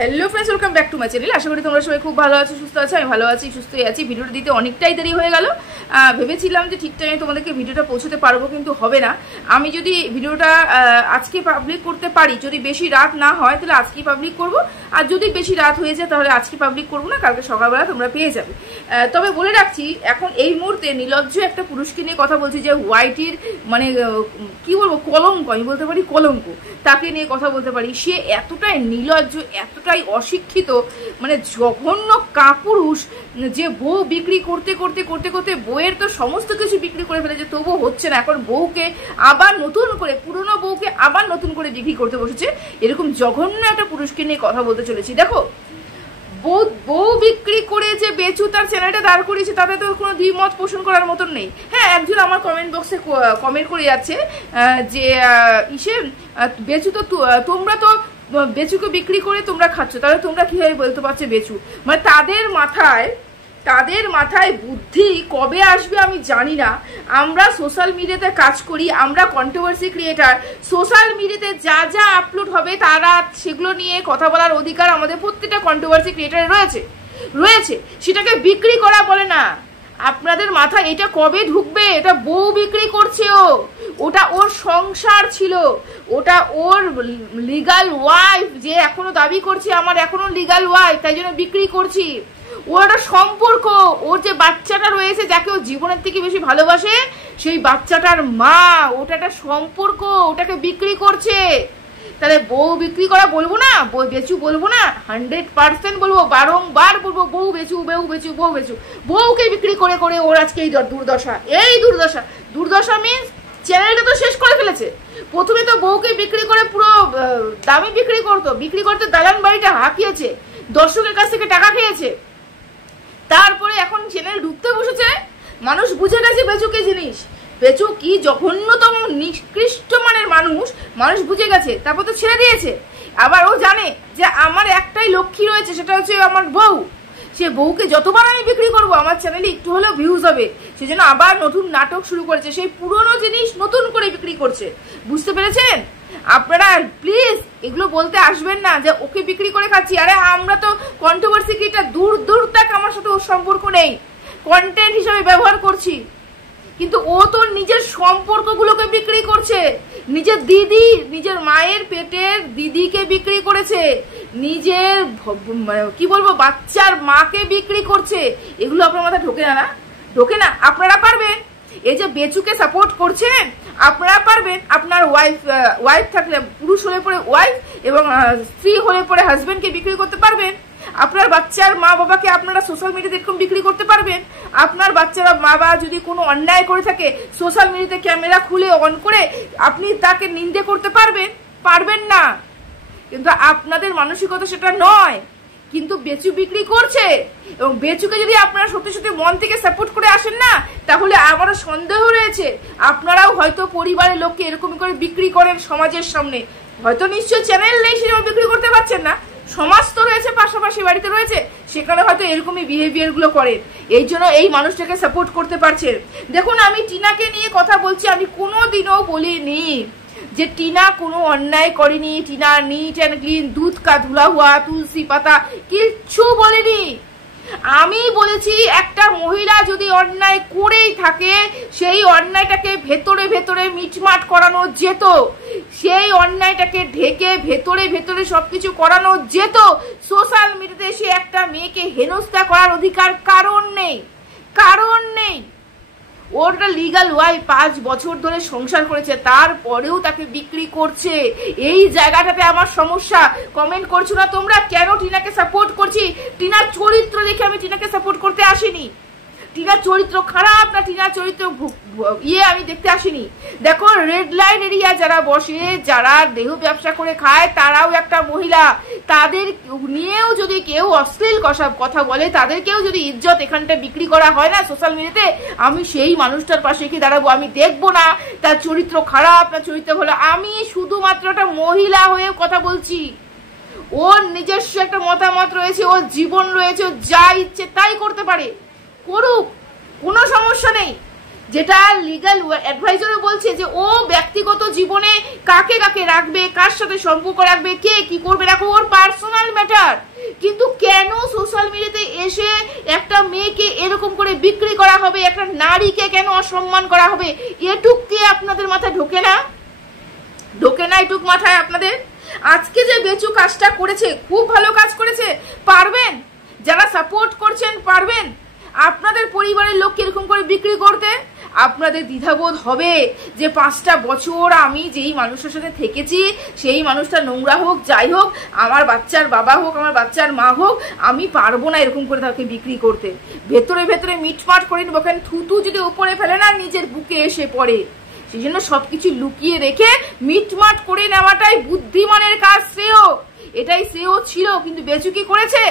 Hello friends, welcome back to my channel. আশা করি তোমরা সবাই খুব ভালো আছো, সুস্থ আছো। আমি ভালো আছি, সুস্থই আছি। ভিডিওটা দিতে অনেকটাই দেরি হয়ে গেল। ভেবেছিলাম যে ঠিক টাইমে তোমাদেরকে ভিডিওটা পৌঁছতে পারবো, কিন্তু হবে না। আমি যদি ভিডিওটা আজকে পাবলিক করতে পারি, যদি বেশি রাত না হয় তাহলে আজকেই পাবলিক করব, আর যদি বেশি রাত হয়ে যায় তাহলে আজকে পাবলিক করবো না, কালকে সকালবেলা তোমরা পেয়ে যাবে। তবে বলে রাখছি, এখন এই মুহূর্তে নির্লজ্জ একটা পুরুষকে নিয়ে কথা বলছি, যে ওয়াইটির মানে কি বলবো, কলঙ্ক, আমি বলতে পারি কলঙ্ক, তাকে নিয়ে কথা বলতে পারি। সে এতটাই নির্লজ্জ, এতটাই অশিক্ষিত, মানে জঘন্য কাপুরুষ, যে বউ বিক্রি করতে করতে করতে করতে বউয়ের তো সমস্ত কিছু বিক্রি করে ফেলেছে, তবু হচ্ছে না। এখন বউকে আবার নতুন করে, পুরনো বউকে আবার নতুন করে বিক্রি করতে বসেছে। এরকম জঘন্য একটা পুরুষকে নিয়ে কথা বলতে চলেছি। দেখো, বউ বিক্রি করে যে বেচু তার চ্যানেলটা দাঁড় করিয়েছে, তাতে তো কোনো দ্বিমত পোষণ করার মতন নেই। হ্যাঁ, একজন আমার কমেন্ট বক্সে কমেন্ট করে যাচ্ছে যে বেচু তো, তোমরা তো বেচুকে বিক্রি করে তোমরা খাচ্ছ, তাহলে তোমরা কিভাবে বলতে পারছো বেচু? মানে তাদের মাথায় বুদ্ধি কবে আসবে আমি জানি না। আমরা সোশ্যাল মিডিয়াতে কাজ করি, আমরা কন্ট্রোভার্সি ক্রিয়েটার। সোশ্যাল মিডিয়াতে যা যা আপলোড হবে তারা সেগুলো নিয়ে কথা বলার অধিকার আমাদের প্রত্যেকটা কন্ট্রোভার্সি ক্রিয়েটারের রয়েছে। সেটাকে বিক্রি করা বলে না। আপনাদের মাথায় এটা কবে ঢুকবে? এটা বউ বিক্রি করছে, ওটা ওর সংসার ছিল, ওটা ওর লিগাল ওয়াইফ, যে এখনো দাবি করছে আমার এখনো লিগাল ওয়াইফ, তাই জন্য বিক্রি করছি। ওর একটা সম্পর্ক, ওর যে বাচ্চাটা রয়েছে, যাকে ও জীবনের থেকে বেশি ভালোবাসে, সেই বাচ্চাটার মা, ওটা একটা সম্পর্ক, ওটাকে বিক্রি করছে। তাহলে বউ বিক্রি করা বলবো না, বউ বেচু বলবো না, 100% বলবো, বারংবার বলবো বউ বেচু, বউ বেচু, বউ বেচু। বউকে বিক্রি করে করে ওর আজকে এই দুর্দশা মিন্স চ্যানেলটা তো শেষ করে ফেলেছে। প্রথমে তো বউকে বিক্রি করে পুরো দামে বিক্রি করতে দালান বাড়িটা হাঁকিয়েছে, দর্শকের কাছ থেকে টাকা খেয়েছে। তারপরে এখন চ্যানেল ঢুকতে বসেছে, মানুষ বুঝে গেছে বেচু কি জিনিস, বেচু কি জঘন্যতম নিকৃষ্ট মানের মানুষ বুঝে গেছে। তারপর তো ছেড়ে দিয়েছে। আবার ও জানে যে আমার একটাই লক্ষ্মী রয়েছে, সেটা হচ্ছে আমার বউ। সে বউকে যতবার আমি বিক্রি করবো আমার চ্যানেলে একটু হলেও ভিউজ হবে, সেজন্য আবার নতুন নাটক শুরু করেছে। সেই পুরনো জিনিস নতুন করে বিক্রি করছে। বুঝতে পেরেছেন? আপনারা প্লিজ এগুলো বলতে আসবেন না যে ওকে বিক্রি করে খাচ্ছি। আরে আমরা তো কন্ট্রোভার্সি ক্রিয়েটার, দূর তাক আমার সাথে ওর সম্পর্ক নেই, কন্টেন্ট হিসেবে ব্যবহার করছি। কিন্তু ও তো নিজের সম্পর্কগুলোকে বিক্রি করছে। নিজের দিদি, নিজের মায়ের পেটের দিদিকে বিক্রি করেছে, নিজের কি বলবো বাচ্চার মাকে বিক্রি করছে। এগুলো আপনার মাথায় ঢোকে না? আপনারা পারবেন? এই যে বেচুকে সাপোর্ট করছেন, আপনারা পারবেন? আপনার ওয়াইফ থাকলে, পুরুষ হলে পরে ওয়াইফ এবং স্ত্রী হলে পরে হাজবেন্ডকে বিক্রি করতে পারবেন? আপনার বাচ্চার মা বাবাকে আপনারা সোশ্যাল মিডিয়াতে এরকম বিক্রি করতে পারবেন? আপনার বাচ্চারা মা বাবা যদি কোনো অন্যায় করে থাকে, সোশ্যাল মিডিয়াতে ক্যামেরা খুলে অন করে আপনি তাকে নিন্দে করতে পারবেন না। কিন্তু আপনাদের মানসিকতা সেটা নয়। কিন্তু বেচু বিক্রি করছে, এবং বেচুকে যদি আপনারা সত্যি সত্যি মন থেকে সাপোর্ট করে আসেন না, তাহলে আমারও সন্দেহ রয়েছে আপনারাও হয়তো পরিবারের লোককে এরকম করে বিক্রি করেন সমাজের সামনে। হয়তো নিশ্চয়ই চ্যানেল নেই, সেজন্য বিক্রি করতে পারছেন না। সমাজ তো রয়েছে, পাশাপাশি বাড়িতে রয়েছে, সেখানে হয়তো এরকমই বিহেভিয়ার গুলো করেন, এই জন্য এই মানুষটাকে সাপোর্ট করতে পারছেন। দেখুন, আমি টিনাকে নিয়ে কথা বলছি, আমি কোনোদিনও বলিনি যে টিনা কোনো অন্যায় করেনি, টিনা নিট অ্যান্ড ক্লিন, দুধ কা ধুলা হুয়া, তুলসী পাতা, কিচ্ছু বলিনি। আমি বলেছি একটা মহিলা যদি অন্যায় করেই থাকে, সেই অন্যায়টাকে ভেতরে ভেতরে মিটমাট করানো যেত, সেই অন্যায়টাকে ঢেকে ভেতরে সবকিছু করানো যেত। সোশ্যাল মিডিয়াতে এসে একটা মেয়েকে হেনস্থা করার অধিকার কারণ নেই। ওরটা লিগাল ওয়াইফ, 5 বছর ধরে সংসার করেছে, তারপরেও তাকে বিক্রি করছে। এই জায়গাটাতে আমার সমস্যা। কমেন্ট করছো না তোমরা কেন টিনাকে সাপোর্ট করছি? টিনার চরিত্র দেখে আমি টিনাকে সাপোর্ট করতে আসিনি। টিনার চরিত্র খারাপ না টিনার চরিত্র আমি দেখতে আসিনি। দেখো, রেড লাইন এরিয়া যারা বসে, যারা দেহ ব্যবসা করে খায়, তারাও একটা মহিলা। তাদের নিয়েও যদি কেউ অশ্লীল কথা বলে, তাদেরকেও যদি ইজ্জত এখানটা বিক্রি করা হয় না সোশ্যাল মিডিয়াতে, আমি সেই মানুষটার পাশে কি দাঁড়াবো? আমি দেখবো না তার চরিত্র খারাপ না চরিত্র ভালো। আমি শুধুমাত্র একটা মহিলা হয়ে কথা বলছি। ওর নিজস্ব একটা মতামত রয়েছে, ওর জীবন রয়েছে, ও যা ইচ্ছে তাই করতে পারে, করুক, কোনো সমস্যা নেই। যেটা লিগ্যাল অ্যাডভাইজারও বলছে যে ও ব্যক্তিগত জীবনে কাকে কাকে রাখবে, কার সাথে সম্পর্ক রাখবে, কে কি করবে, রাখো ওর পার্সোনাল ম্যাটার। কিন্তু কেন সোশ্যাল মিডিয়াতে এসে একটা মেয়েকে এরকম করে বিক্রি করা হবে, একটা নারীকে কেন অসম্মান করা হবে, এটুক কি আপনাদের মাথায় ঢোকে না? ঢোকে না এটুক মাথায় আপনাদের? আজকে যে বেচু কাজটা করেছে, খুব ভালো কাজ করেছে, পারবেন? যারা সাপোর্ট করছেন পারবেন আপনাদের পরিবারের লোককে এরকম করে বিক্রি করতে? আপনাদের দ্বিধাবোধ হবে যে 5টা বছর আমি যেই মানুষের সাথে থেকেছি সেই মানুষটা নোংরা হোক, যাই হোক, আমার বাচ্চার বাবা হোক, আমার বাচ্চার মা হোক, আমি পারবো না এরকম করে তাকে বিক্রি করতে। ভেতরে ভেতরে মিটমাট করে নেবো, কেন থুতু যদি উপরে ফেলে না নিজের বুকে এসে পড়ে। সেই জন্য সবকিছু লুকিয়ে রেখে মিটমাট করে নেওয়াটাই বুদ্ধিমানের কাজ, শ্রেয়। এটাই শ্রেয় ছিল। কিন্তু বেচু কি করেছে?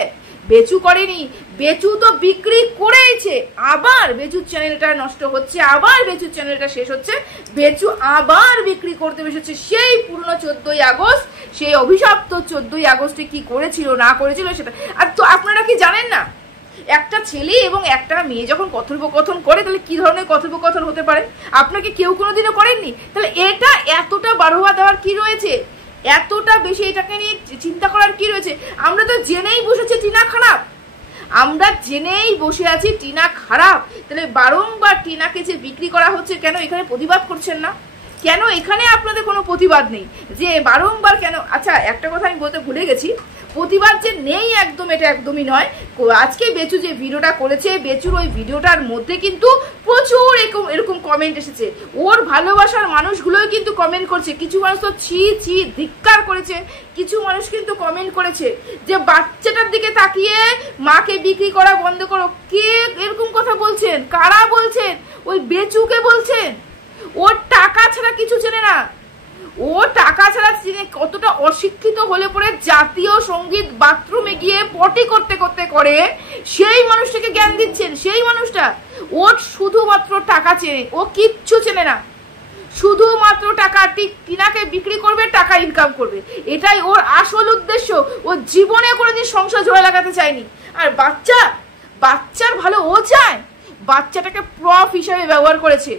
বেচু করেনি, বেচু তো বিক্রি করেছে। আবার বেচুর চ্যানেলটা নষ্ট হচ্ছে, আবার বেচুর চ্যানেলটা শেষ হচ্ছে, বেচু আবার বিক্রি করতে বসেছে সেই পুরনো 14ই আগস্ট, সেই অভিশপ্ত 14ই আগস্টে কি করেছিল না করেছিল সেটা। আর তো আপনারা কি জানেন না, একটা ছেলে এবং একটা মেয়ে যখন কথোপকথন করে তাহলে কি ধরনের কথোপকথন হতে পারে? আপনাকে কেউ কোনোদিনও করেননি? তাহলে এটা এতটা বাড়োয়া দেওয়ার কি রয়েছে? এতটা বেশি এটাকে নিয়ে চিন্তা করার কি রয়েছে? আমরা তো জেনেই বসেছি টিনা খারাপ, আমরা জেনেই বসে আছি টিনা খারাপ। তাহলে বারংবার টিনাকে যে বিক্রি করা হচ্ছে, কেন এখানে প্রতিবাদ করছেন না? কেন এখানে আপনাদের কোনো প্রতিবাদ নেই যে বারংবার কেন? আচ্ছা, একটা কথা আমি বলতে ভুলে গেছি, প্রতিবাদ যে নেই একদম, এটা একদমই নয়। আজকে বেচু যে ভিডিওটা করেছে, বেচুর ওই ভিডিওটার মধ্যে কিন্তু প্রচুর এরকম কমেন্ট এসেছে। ওর ভালোবাসার মানুষগুলোই কিন্তু কমেন্ট করছে। কিছু মানুষ তো ছি ছি ধিক্কার করেছে, কিছু মানুষ কিন্তু কমেন্ট করেছে যে বাচ্চাটার দিকে তাকিয়ে মাকে বিক্রি করা বন্ধ করো। কে এরকম কথা বলছেন? কারা বলছেন? ওই বেচুকে বলছেন। ওর টাকা ছাড়া কিছু চেনে না, ও টাকা ছাড়া চিনে। কতটা অশিক্ষিত হলে পরে জাতীয় সঙ্গীত বাথরুমে গিয়ে পটি করতে করতে করে সেই মানুষটাকে জ্ঞান দিচ্ছেন। সেই মানুষটা ওর শুধুমাত্র টাকা চেনে, ও কিচ্ছু চেনে না, শুধুমাত্র টাকা। টিনাকে বিক্রি করবে, টাকা ইনকাম করবে, এটাই ওর আসল উদ্দেশ্য। ও জীবনে কোনোদিন সংসার জোড়া লাগাতে চায়নি। আর বাচ্চার ভালো ও চায়, বাচ্চাটাকে প্রফ হিসাবে ব্যবহার করেছে।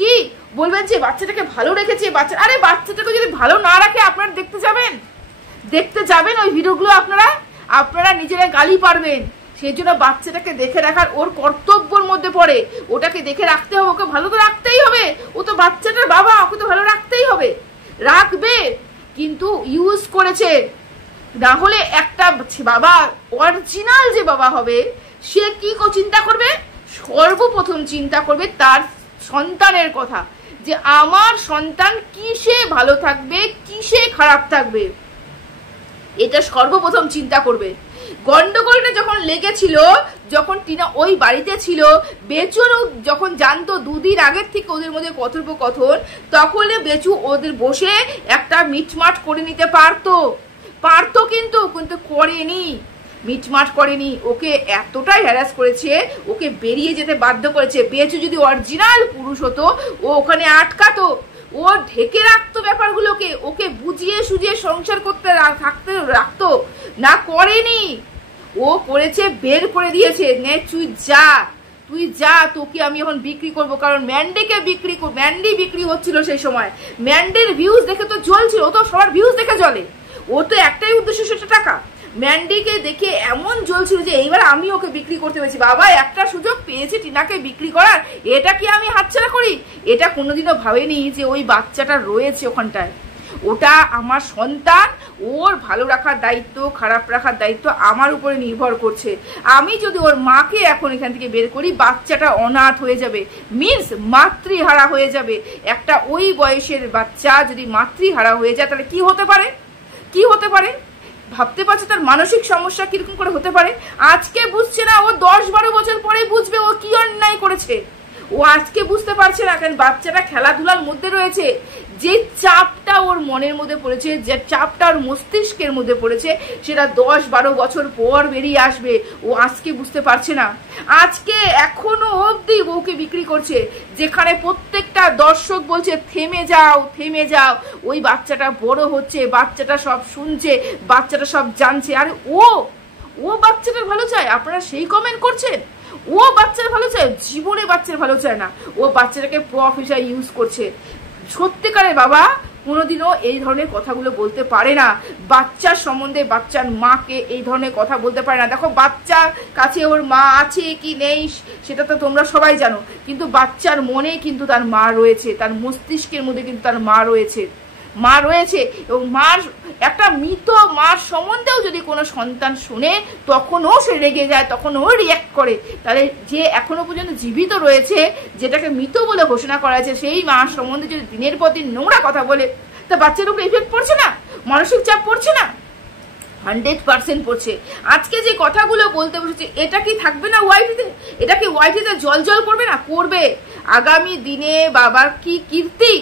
কি বলবেন যে বাচ্চাটাকে ভালো রেখেছে? আরে বাচ্চাটাকে যদি ভালো না রাখে আপনারা দেখতে যাবেন ওই ভিডিওগুলো? আপনারা নিজেরা গালি পারবেন। সেই জন্য বাচ্চাটাকে দেখে রাখার ওর কর্তব্যের মধ্যে পড়ে। ওটাকে দেখে রাখতে হবে, ওকে ভালো তো রাখতেই হবে। ও তো বাচ্চাটার বাবা, ওকে তো ভালো রাখতেই হবে, রাখবে। কিন্তু ইউজ করেছে। না হলে একটা বাবা, অরিজিনাল যে বাবা হবে, সে কি চিন্তা করবে? সর্বপ্রথম চিন্তা করবে তার সন্তানের কথা, যে আমার সন্তান কিসে ভালো থাকবে, কিসে খারাপ থাকবে, এটা সর্বপ্রথম চিন্তা করবে। গন্ডগোলটা যখন লেগেছিল, যখন টিনা ওই বাড়িতে ছিল, বেচুরও যখন জানতো 2 দিন আগের থেকে ওদের মধ্যে কথোপকথন, তখন বেচু ওদের বসে একটা মিটমাট করে নিতে পারতো কিন্তু করেনি, মিটমাট করেনি। ওকে এতটাই হ্যারাস করেছে, ওকে বেরিয়ে যেতে বাধ্য করেছে। বেচু যদি অরিজিনাল পুরুষ হতো, ও ওখানে আটকাতো, ও ঢেকে রাখতো ব্যাপারগুলোকে, ওকে বুঝিয়ে সুঝিয়ে সংসার করতে রাখতো না, করেনি। ও করেছে, বের করে দিয়েছে, নে তুই যা, তোকে আমি এখন বিক্রি করবো। কারণ ম্যান্ডি বিক্রি হচ্ছিল সেই সময়। ম্যান্ডির ভিউজ দেখে তো জ্বলছিল, ও তো সবার ভিউজ দেখে জ্বলে, ও তো একটাই উদ্দেশ্য, সেটা টাকা। ম্যান্ডিকে দেখে এমন জ্বলছিল যে এইবার আমি ওকে বিক্রি করতে পেরেছি। বাবা, একটা সুযোগ পেয়েছি টিনাকে বিক্রি করার, এটা কি আমি হাতছাড়া করি? এটা কোনোদিনও ভাবেনি যে ওই বাচ্চাটা রয়েছে ওখানটায়, ওটা আমার সন্তান, ওর ভালো রাখার দায়িত্ব, খারাপ রাখার দায়িত্ব আমার উপরে নির্ভর করছে। আমি যদি ওর মাকে এখন এখান থেকে বের করি, বাচ্চাটা অনাথ হয়ে যাবে, মিন্স মাতৃহারা হয়ে যাবে। একটা ওই বয়সের বাচ্চা যদি মাতৃহারা হয়ে যায়, তাহলে কি হতে পারে? ভাবতে পারছে তার মানসিক সমস্যা কিরকম করে হতে পারে? আজকে বুঝছে না, ও 10-12 বছর পরে বুঝবে ও কি অন্যায় করেছে। ও আজকে বুঝতে পারছে না, কারণ বাচ্চাটা খেলাধুলার মধ্যে রয়েছে। যে চাপটা ওর মনের মধ্যে পড়েছে, যে চাপটা ওর মস্তিষ্কের মধ্যে পড়েছে, সেটা 10-12 বছর পর বেরিয়ে আসবে। ও আজকে বুঝতে পারছে না। আজকে এখনো অবধি বউকে বিক্রি করছে, যেখানে প্রত্যেকটা দর্শক বলছে থেমে যাও। ওই বাচ্চাটা বড় হচ্ছে, বাচ্চাটা সব শুনছে, বাচ্চাটা সব জানছে। আর ও বাচ্চাটার ভালো চায়, আপনারা সেই কমেন্ট করছেন? ও বাচ্চার ভালো চায়? জীবনে বাচ্চার ভালো চায় না, ও বাচ্চাটাকে প্রফ হিসাবে ইউজ করছে। সত্যিকারের বাবা, কোনোদিনও এই ধরনের কথাগুলো বলতে পারে না। বাচ্চার সম্বন্ধে বাচ্চার মাকে এই ধরনের কথা বলতে পারে না। দেখো বাচ্চার কাছে ওর মা আছে কি নেই সেটা তো তোমরা সবাই জানো, কিন্তু বাচ্চার মনে কিন্তু তার মা রয়েছে, তার মস্তিষ্কের মধ্যে কিন্তু তার মা রয়েছে, মা রয়েছে। এবং মার একটা মৃত মার সম্বন্ধেও যদি কোনো সন্তান শোনে তখনও সে রেগে যায়, তখনও রিয়াক্ট করে। তাহলে যে এখনো পর্যন্ত জীবিত রয়েছে, যেটাকে মৃত বলে ঘোষণা করা হয়েছে, সেই মার সম্বন্ধে যদি দিনের পর দিন নোংরা কথা বলে, তা বাচ্চার উপর এফেক্ট পড়ছে না? মানসিক চাপ পড়ছে না? 100% পড়ছে। আজকে যে কথাগুলো বলতে বসেছে, এটা কি থাকবে না ওয়াইটিতে? এটা কি ওয়াইটিতে জল জল করবে না? করবে। আগামী দিনে বাবার কি কীর্তি,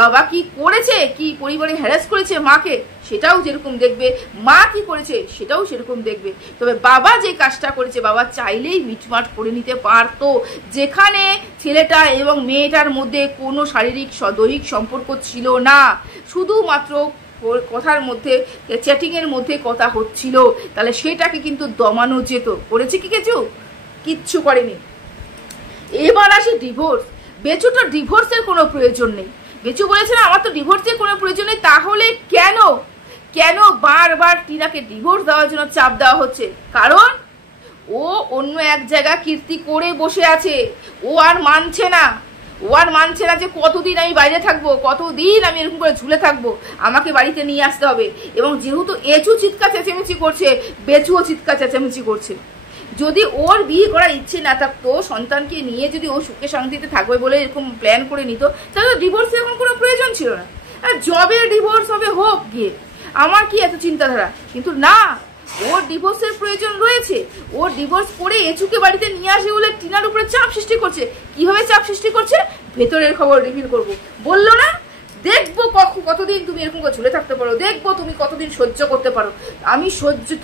বাবা কি করেছে, কি পরিবারে হ্যারাস করেছে মাকে, সেটাও যেরকম দেখবে, মা কি করেছে সেটাও সেরকম দেখবে। তবে বাবা যে কাজটা করেছে, বাবা চাইলেই মিটমাট করে নিতে পারতো। যেখানে ছেলেটা এবং মেয়েটার মধ্যে কোনো শারীরিক দৈহিক সম্পর্ক ছিল না, শুধুমাত্র কথার মধ্যে, চ্যাটিং এর মধ্যে কথা হচ্ছিল, তাহলে সেটাকে কিন্তু দমানো যেত। করেছে কি কিছু? কিচ্ছু করেনি। এবার আসে ডিভোর্স। বেচুটা ডিভোর্সের কোনো প্রয়োজন নেই। বেচু বলেছে না আমার তো ডিভোর্সের কোনো প্রয়োজন নেই। তাহলে কেন কেন বারবার টিনাকে ডিভোর্স দেওয়ার জন্য চাপ দেওয়া হচ্ছে? কারণ ও অন্য এক জায়গা কীর্তি করে বসে আছে। ও আর মানছে না, ও আর মানছে না যে কতদিন আমি বাইরে থাকবো, কতদিন আমি এরকম করে ঝুলে থাকবো, আমাকে বাড়িতে নিয়ে আসতে হবে। এবং যেহেতু এচু চিৎকার চেঁচামেচি করছে, বেচুও চিৎকার চেঁচামেচি করছে। যদি ওর বিয়ে করার ইচ্ছে না থাকতো, সন্তানকে নিয়ে যদি ও সুখে শান্তিতে থাকবে বলে এরকম প্ল্যান করে নিত, তাহলে ডিভোর্সের এখন কোনো প্রয়োজন ছিল না। আর জবের ডিভোর্স হবে হোক গিয়ে, আমার কি এত চিন্তাধারা? কিন্তু না, ওর ডিভোর্সের প্রয়োজন রয়েছে। ওর ডিভোর্স করে এচুকে বাড়িতে নিয়ে আসে বলে টিনার উপরে চাপ সৃষ্টি করছে। কিভাবে চাপ সৃষ্টি করছে? ভেতরের খবর রিভিল করবো বললো না? দেখবো কতদিন তুমি এরকম করে ঝুলে থাকতে পারো, দেখবো তুমি কতদিন সহ্য করতে পারো। আমি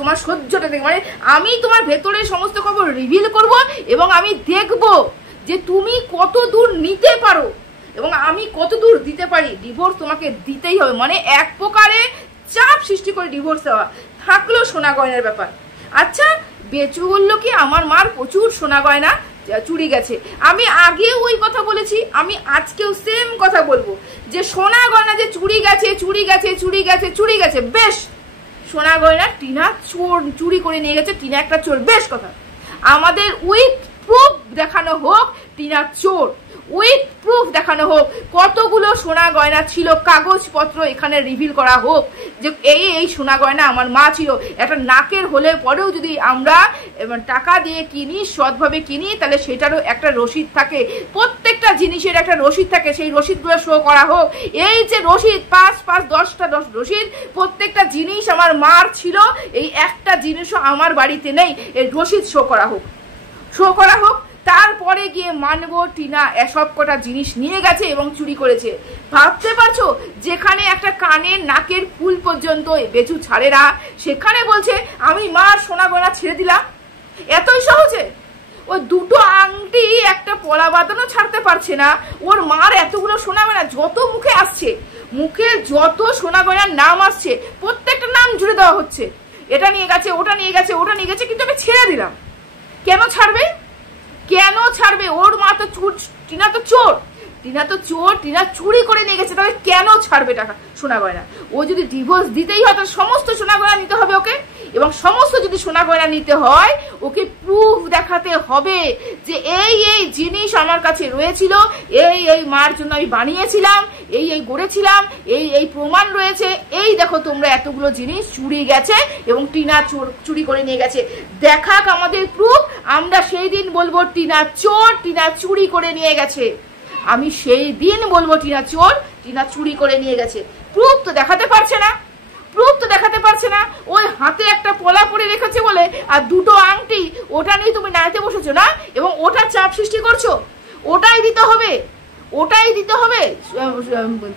তোমার সহ্যটা দেখ, মানে আমি তোমার ভেতরের সমস্ত খবর রিভিল করব এবং আমি দেখব যে তুমি কত দূর নিতে পারো এবং আমি কত দূর দিতে পারি। ডিভোর্স তোমাকে দিতেই হবে, মানে এক প্রকারে চাপ সৃষ্টি করে ডিভোর্স দেওয়া। থাকলো সোনা গয়নার ব্যাপার। আচ্ছা, বেচু বললো কি আমার মার প্রচুর সোনা গয়না চুরি গেছে। আমি আগেও ওই কথা বলেছি, আমি আজকেও সেম কথা বলবো যে সোনা গয়না যে চুরি গেছে চুরি গেছে চুরি গেছে চুরি গেছে, বেশ। সোনা গয়না টিনা চোর চুরি করে নিয়ে গেছে, টিনা একটা চোর, বেশ কথা। আমাদের উইথ প্রুফ দেখানো হোক টিনা চোর, উইথ প্রুফ দেখানো হোক। কতগুলো সোনা গয়না ছিল কাগজপত্র এখানে রিভিল করা হোক যে এই সোনা গয়না আমার মা ছিল। একটা নাকের হলে পরেও যদি আমরা টাকা দিয়ে কিনি, সৎভাবে কিনি, তাহলে সেটারও একটা রসিদ থাকে। প্রত্যেকটা জিনিসের একটা রসিদ থাকে, সেই রসিদগুলো শো করা হোক। এই যে রসিদ 5-10টা রসিদ, প্রত্যেকটা জিনিস আমার মার ছিল, এই একটা জিনিসও আমার বাড়িতে নেই, এই রসিদ শো করা হোক, শো করা হোক। তারপরে গিয়ে মানবো টিনা এসব কটা জিনিস নিয়ে গেছে এবং চুরি করেছে। ভাবতে পারছো, যেখানে একটা কানের নাকের ফুল পর্যন্ত বেচু ছাড়ে না, সেখানে বলছে আমি মার সোনা গয়না ছেড়ে দিলাম। এতই সহজে? ওই দুটো আংটি একটা পলা বাঁধানো ছাড়তে পারছে না। ওর মার এতগুলো সোনা গয়না যত মুখে আসছে, মুখে যত সোনা গয়নার নাম আসছে, প্রত্যেকটা নাম জুড়ে দেওয়া হচ্ছে। এটা নিয়ে গেছে, ওটা নিয়ে গেছে, ওটা নিয়ে গেছে, কিন্তু আমি ছেড়ে দিলাম। কেন ছাড়বে? কেন ছাড়বে? ওর মা তো টিনা তো চোর, টিনা তো চোর, টিনা চুরি করে নিয়ে গেছে, তাহলে কেন ছাড়বে টাকা সোনা গয়না? ও যদি ডিভোর্স দিতেই হয় তাহলে সমস্ত সোনা গয়না নিতে হবে ওকে। এবং সমস্ত যদি সোনা গয়না নিতে হয়, ওকে প্রুফ দেখাতে হবে যে এই এই জিনিস আমার কাছে রয়েছিল, এই এই মার জন্য আমি বানিয়েছিলাম, এই এই গড়েছিলাম, এই এই প্রমাণ রয়েছে, এই দেখো তোমরা এতগুলো জিনিস চুরি গেছে এবং টিনা চুরি করে নিয়ে গেছে। দেখাক আমাদের প্রুফ, আমরা সেই দিন বলবো টিনা চোর, টিনা চুরি করে নিয়ে গেছে। আমি সেই দিন বলবো টিনা চোর, টিনা চুরি করে নিয়ে গেছে। প্রুফ তো দেখাতে পারছে না, প্রুফ তো দেখাতে পারছে না। ওই হাতে একটা পলা পরে রেখেছে বলে আর দুটো আংটি, ওটা নিয়ে তুমি নাড়াতে বসেছো না, এবং ওটা চাপ সৃষ্টি করছো। ওটাই দিতে হবে, ওটাই দিতে হবে।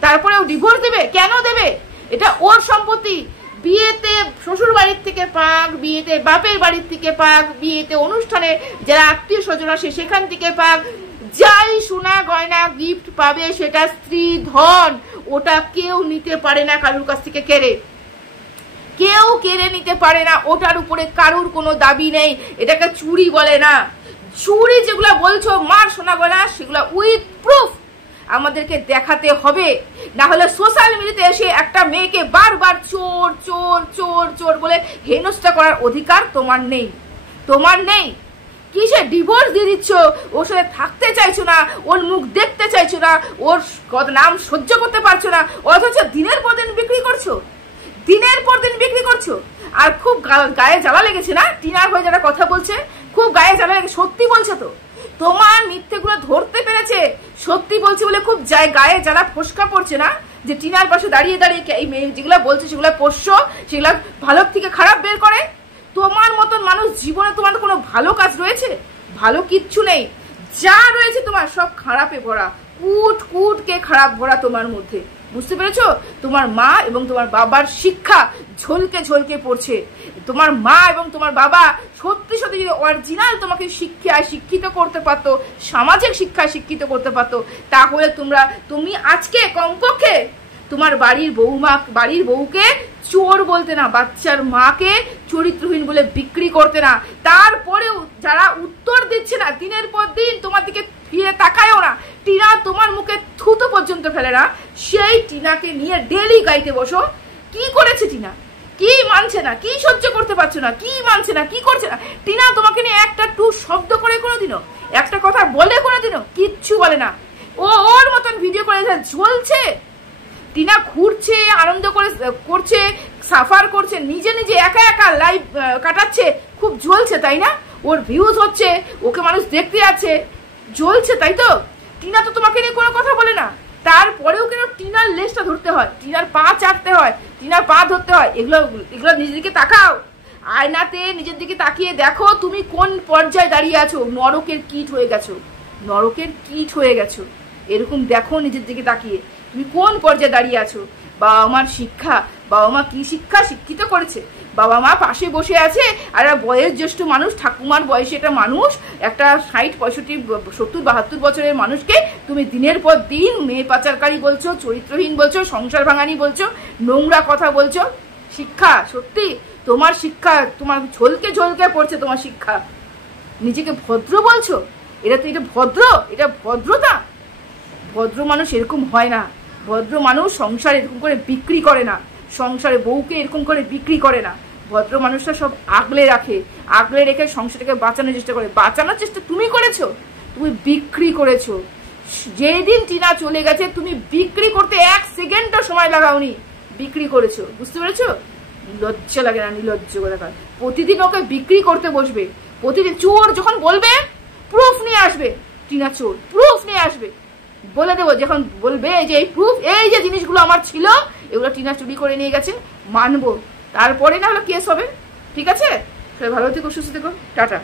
তারপরেও ডিভোর্স দেবে? কেন দেবে? এটা ওর সম্পত্তি। বিয়েতে শ্বশুর বাড়ির থেকে পাক, বিয়েতে বাপের বাড়ির থেকে পাক, বিয়েতে অনুষ্ঠানে যারা আত্মীয় স্বজন আসে সেখান থেকে পাক, যাই সোনা গয়না গিফট পাবে সেটা স্ত্রী ধন, ওটা কেউ নিতে পারে না কারুর কাছ থেকে কেড়ে, কেউ কেড়ে নিতে পারে না। ওটার উপরে কারুর কোনো দাবি নেই। এটাকে চুরি বলে না। চুরি যেগুলো বলছো মার সোনা গয়না, সেগুলো উইথ প্রুফ আমাদেরকে দেখাতে হবে, না হলে সোশ্যাল মিডিয়াতে এসে একটা মেয়েকে বারবার চোর চোর চোর চোর বলে হেনস্থা করার অধিকার তোমার নেই, তোমার নেই। কিসে ডিভোর্স দিয়ে দিচ্ছ, ওর সাথে থাকতে চাইছো না, ওর মুখ দেখতে চাইছো না, ওর নাম সহ্য করতে পারছো না, অথচ দিনের পর দিন বিক্রি করছো, দিনের পর দিন বিক্রি করছো। আর খুব গায়ে জ্বালা লেগেছে না টিনার হয়ে যারা কথা বলছে, খুব গায়ে জ্বালা লেগেছে। সত্যি বলছে তো, তোমার মিথ্যেগুলো ধরতে পেরেছে, সত্যি বলছে বলে খুব গায়ে জ্বালা ফসকা পড়ছে না যে টিনার পাশে দাঁড়িয়ে দাঁড়িয়ে এই মেয়ে যেগুলো বলছে সেগুলো পোষ্য, সেগুলো ভালো থেকে খারাপ বের করে। তোমার মতন মানুষ জীবনে তোমার কোনো ভালো কাজ রয়েছে? ভালো কিচ্ছু নেই, যা রয়েছে তোমার সব খারাপে ভরা, কুট কুট কে খারাপ ভরা তোমার মধ্যে। বুঝতে পেরেছো? তোমার মা এবং তোমার বাবার শিক্ষা ঝলকে ঝলকে পড়ছে। তোমার মা এবং তোমার বাবা সত্যি সত্যি যদি অরিজিনাল তোমাকে শিক্ষায় শিক্ষিত করতে পারতো, সামাজিক শিক্ষায় শিক্ষিত করতে পারতো, তাহলে তুমি আজকে কমপক্ষে তোমার বাড়ির বউকে চোর বলতে না, বাচ্চার মাকে চরিত্রহীন বলে বিক্রি করতে না। তারপরেও যারা উত্তর দিচ্ছে না, দিনের পর দিন তোমার দিকে ফিরে তাকায়ও না, টিনা তোমার মুখে থুতু পর্যন্ত ফেলে না, সেই টিনাকে নিয়ে ডেলি গাইতে বসো। কি করেছে টিনা? কি মানছে না? কি সহ্য করতে পারছো না? কি মানছে না? কি করছে না? টিনা তোমাকে নিয়ে একটা টু শব্দ করে কোনোদিনও একটা কথা বলে কোনোদিনও কিচ্ছু বলে না। ওর মতন ভিডিও করে ঝলছে। টিনা ঘুরছে, আনন্দ করছে, সাফার করছে, নিজে নিজে একা একা লাইভ কাটাচ্ছে, খুব জ্বলছে তাই না? ওর ভিউজ হচ্ছে, ওকে মানুষ দেখতে যাচ্ছে, জ্বলছে তাই তো? টিনা তো তোমাকে নিয়ে কোনো কথা বলে না, তারপরেও কেন টিনার লেজটা ধরতে হয়, টিনার পা চাটতে হয়, টিনার পা ধরতে হয়? এগুলো নিজের দিকে তাকাও, আয়নাতে নিজের দিকে তাকিয়ে দেখো তুমি কোন পর্যায়ে দাঁড়িয়ে আছো। নরকের কীট হয়ে গেছো, নরকের কীট হয়ে গেছো। এরকম দেখো নিজের দিকে তাকিয়ে তুমি কোন পর্যায়ে দাঁড়িয়ে আছো। বাবা মার শিক্ষা, বাবা মা কি শিক্ষিত করেছে? বাবা মা পাশে বসে আছে, আর বয়স জ্যেষ্ঠ মানুষ, ঠাকুমার বয়সে একটা মানুষ, একটা 60, 65, 70, 72 বছরের মানুষকে তুমি দিনের পর দিন মেয়ে পাচারকারী বলছো, চরিত্রহীন বলছো, সংসার ভাঙানি বলছো, নোংরা কথা বলছো। শিক্ষা সত্যি তোমার শিক্ষা তোমার ঝলকে ঝলকে পড়ছে তোমার শিক্ষা। নিজেকে ভদ্র বলছো? এটা ভদ্রতা? ভদ্র মানুষ এরকম হয় না। ভদ্র মানুষ সংসার এরকম করে বিক্রি করে না, সংসারে বউকে এরকম করে বিক্রি করে না। ভদ্র মানুষরা সব আগলে রেখে সংসারটাকে বাঁচানোর চেষ্টা করে। বাঁচানোর চেষ্টা তুমি করেছো, তুমি বিক্রি করেছো। যেদিন টিনা চলে গেছে তুমি বিক্রি করতে 1 সেকেন্ডও সময় লাগাওনি, বিক্রি করেছো। বুঝতে পেরেছো? লজ্জা লাগে না? নির্লজ্জ কথা। প্রতিদিন ওকে বিক্রি করতে বসবে, প্রতিদিন চোর যখন বলবে প্রুফ নিয়ে আসবে, টিনা চোর প্রুফ নিয়ে আসবে, বলে দেবো যখন বলবে যে এই প্রুফ, এই যে জিনিসগুলো আমার ছিল এগুলো টিনা চুরি করে নিয়ে গেছে, মানবো, তারপরে না হলে কেস হবে। ঠিক আছে? সবাই ভালো থেকো, সুস্থ থেকো, টাটা।